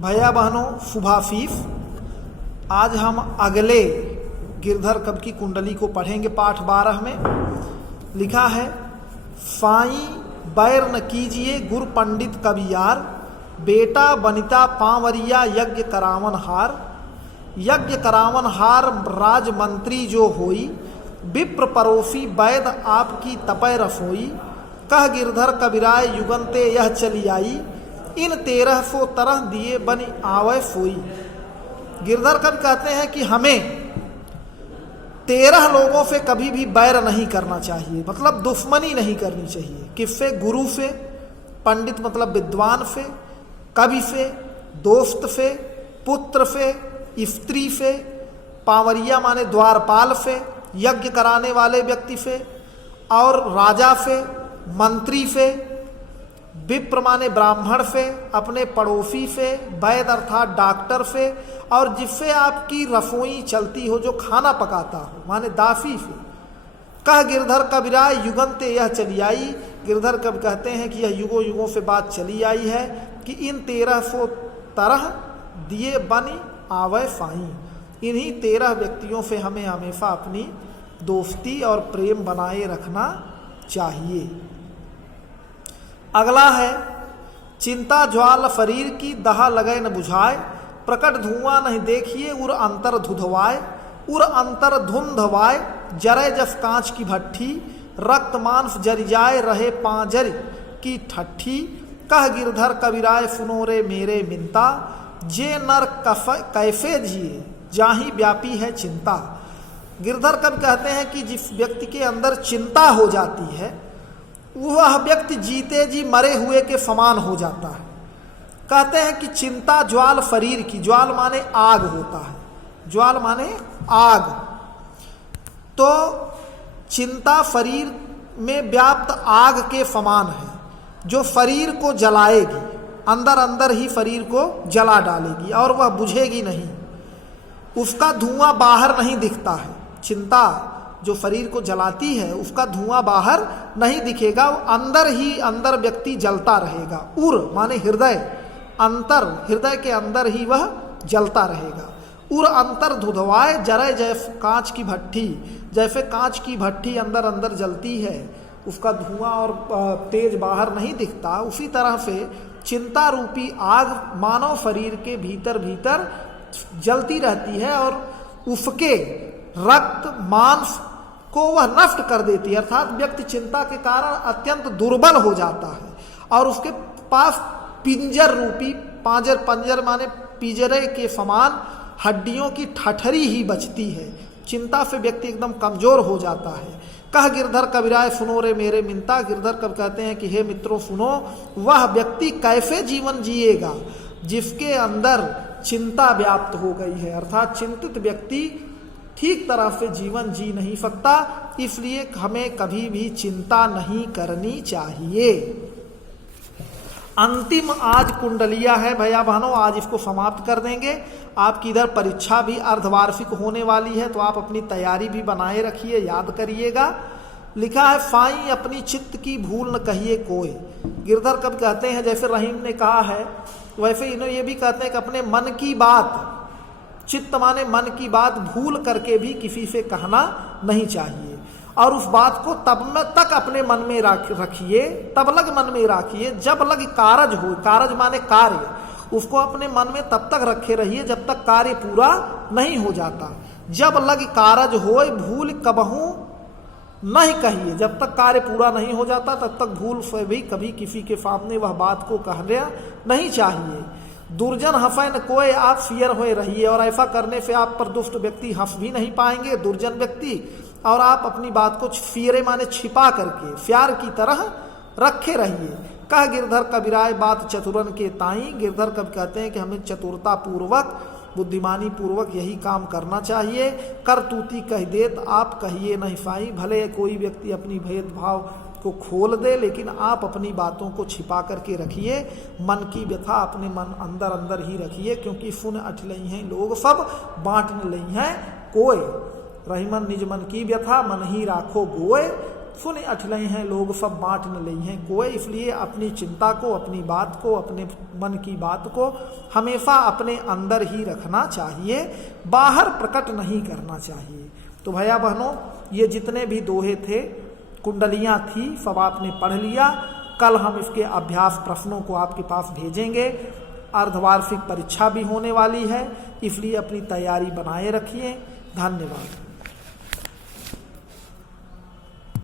भैया बहनों, शुभाफीफ। आज हम अगले गिरधर कवि की कुंडली को पढ़ेंगे। पाठ 12 में लिखा है, फाई बैर न कीजिए गुर पंडित कवियार, बेटा बनिता पांवरिया यज्ञ करावन हार। यज्ञ करावन हार राजमंत्री जो होई, विप्र परोफी वैद आपकी तपय रसोई। कह गिरधर कविराय युगंते यह चली आई, इन 1300 तरह दिए बनी आवै सोई। गिरधर कवि कहते हैं कि हमें 13 लोगों से कभी भी बैर नहीं करना चाहिए, मतलब दुश्मनी नहीं करनी चाहिए। किससे? गुरु से, पंडित मतलब विद्वान से, कवि से, दोस्त से, पुत्र से, स्त्री से, पांवरिया माने द्वारपाल से, यज्ञ कराने वाले व्यक्ति से, और राजा से, मंत्री से, विप्र माने ब्राह्मण से, अपने पड़ोसी से, वैद अर्थात डॉक्टर से, और जिससे आपकी रसोई चलती हो, जो खाना पकाता हो माने दासी से। कह गिरधर कविराय युगंते यह चली आई। गिरधर कवि कहते हैं कि यह युगों युगों से बात चली आई है कि इन 1300 तरह दिए बनी आवै साई। इन्हीं 13 व्यक्तियों से हमें हमेशा अपनी दोस्ती और प्रेम बनाए रखना चाहिए। अगला है, चिंता ज्वाल शरीर की दहा लगे न बुझाए, प्रकट धुआं नहीं देखिए उर अंतर धुधवाए। उर अंतर धुंधवाए जरे जस कांच की भट्ठी, रक्त मांस जरि जाए रहे पांजर की ठट्ठी। कह गिरधर कविराय सुनो रे मेरे मिनता, जे नर कैफे जिए जाही व्यापी है चिंता। गिरधर कवि कहते हैं कि जिस व्यक्ति के अंदर चिंता हो जाती है, वह व्यक्ति जीते जी मरे हुए के समान हो जाता है। कहते हैं कि चिंता ज्वाल शरीर की, ज्वाल माने आग होता है, ज्वाल माने आग। तो चिंता शरीर में व्याप्त आग के समान है, जो शरीर को जलाएगी, अंदर अंदर ही शरीर को जला डालेगी और वह बुझेगी नहीं। उसका धुआं बाहर नहीं दिखता है। चिंता जो शरीर को जलाती है, उसका धुआं बाहर नहीं दिखेगा, वो अंदर ही अंदर व्यक्ति जलता रहेगा। उर माने हृदय, अंतर, हृदय के अंदर ही वह जलता रहेगा। उर अंतर धुधवाए जरे जैसे कांच की भट्ठी, जैसे कांच की भट्ठी अंदर अंदर जलती है, उसका धुआं और तेज बाहर नहीं दिखता, उसी तरह से चिंता रूपी आग मानव शरीर के भीतर भीतर जलती रहती है और उसके रक्त मांस को वह नष्ट कर देती है। अर्थात व्यक्ति चिंता के कारण अत्यंत दुर्बल हो जाता है और उसके पास पिंजर रूपी, पंजर माने पिंजरे के समान हड्डियों की ठठरी ही बचती है। चिंता से व्यक्ति एकदम कमजोर हो जाता है। कह गिरधर कविराय सुनो रे मेरे मिनता। गिरधर कवि कहते हैं कि हे मित्रों सुनो, वह व्यक्ति कैसे जीवन जिएगा जिसके अंदर चिंता व्याप्त हो गई है। अर्थात चिंतित व्यक्ति ठीक तरह से जीवन जी नहीं सकता, इसलिए हमें कभी भी चिंता नहीं करनी चाहिए। अंतिम आज कुंडलिया है भैया बहनों, आज इसको समाप्त कर देंगे। आपकी इधर परीक्षा भी अर्धवार्षिक होने वाली है, तो आप अपनी तैयारी भी बनाए रखिए, याद करिएगा। लिखा है, फाई अपनी चित्त की भूल न कहिए कोई। गिरधर कवि कहते हैं, जैसे रहीम ने कहा है वैसे इन्हों ये भी कहते हैं कि अपने मन की बात, चित्त माने मन की बात, भूल करके भी किसी से कहना नहीं चाहिए। और उस बात को तब तक अपने मन में रखिए, तब लग मन में रखिए जब लग कारज हो। कारज माने कार्य, उसको अपने मन में तब तक रखे रहिए जब तक कार्य पूरा नहीं हो जाता। जब लग कारज हो भूल कबहू नहीं कहिए। जब तक कार्य पूरा नहीं हो जाता तब तक भूल से भी कभी किसी के सामने वह बात को कहना नहीं चाहिए। दुर्जन हंसे न कोई, आप फियर हुए रहिए, और ऐसा करने से आप पर दुष्ट व्यक्ति हंस भी नहीं पाएंगे, दुर्जन व्यक्ति, और आप अपनी बात को फियरे माने छिपा करके फ्यार की तरह रखे रहिए। कह गिरधर कविराय बात चतुरन के ताई। गिरधर कवि कहते हैं कि हमें चतुरता पूर्वक, बुद्धिमानी पूर्वक यही काम करना चाहिए। कर तूती कह देत आप कहिए नहीं साई। भले कोई व्यक्ति अपनी भेदभाव को खोल दे, लेकिन आप अपनी बातों को छिपा करके रखिए। मन की व्यथा अपने मन अंदर अंदर ही रखिए, क्योंकि सुन अठ लई हैं लोग सब, बांट न लई हैं कोई। रहीमन निज मन की व्यथा मन ही राखो गोय, सुन अठलई हैं लोग सब बांट न लई हैं कोई। इसलिए अपनी चिंता को, अपनी बात को, अपने मन की बात को हमेशा अपने अंदर ही रखना चाहिए, बाहर प्रकट नहीं करना चाहिए। तो भैया बहनों, ये जितने भी दोहे थे, कुंडलियाँ थी, सब आपने पढ़ लिया। कल हम इसके अभ्यास प्रश्नों को आपके पास भेजेंगे। अर्धवार्षिक परीक्षा भी होने वाली है, इसलिए अपनी तैयारी बनाए रखिए। धन्यवाद।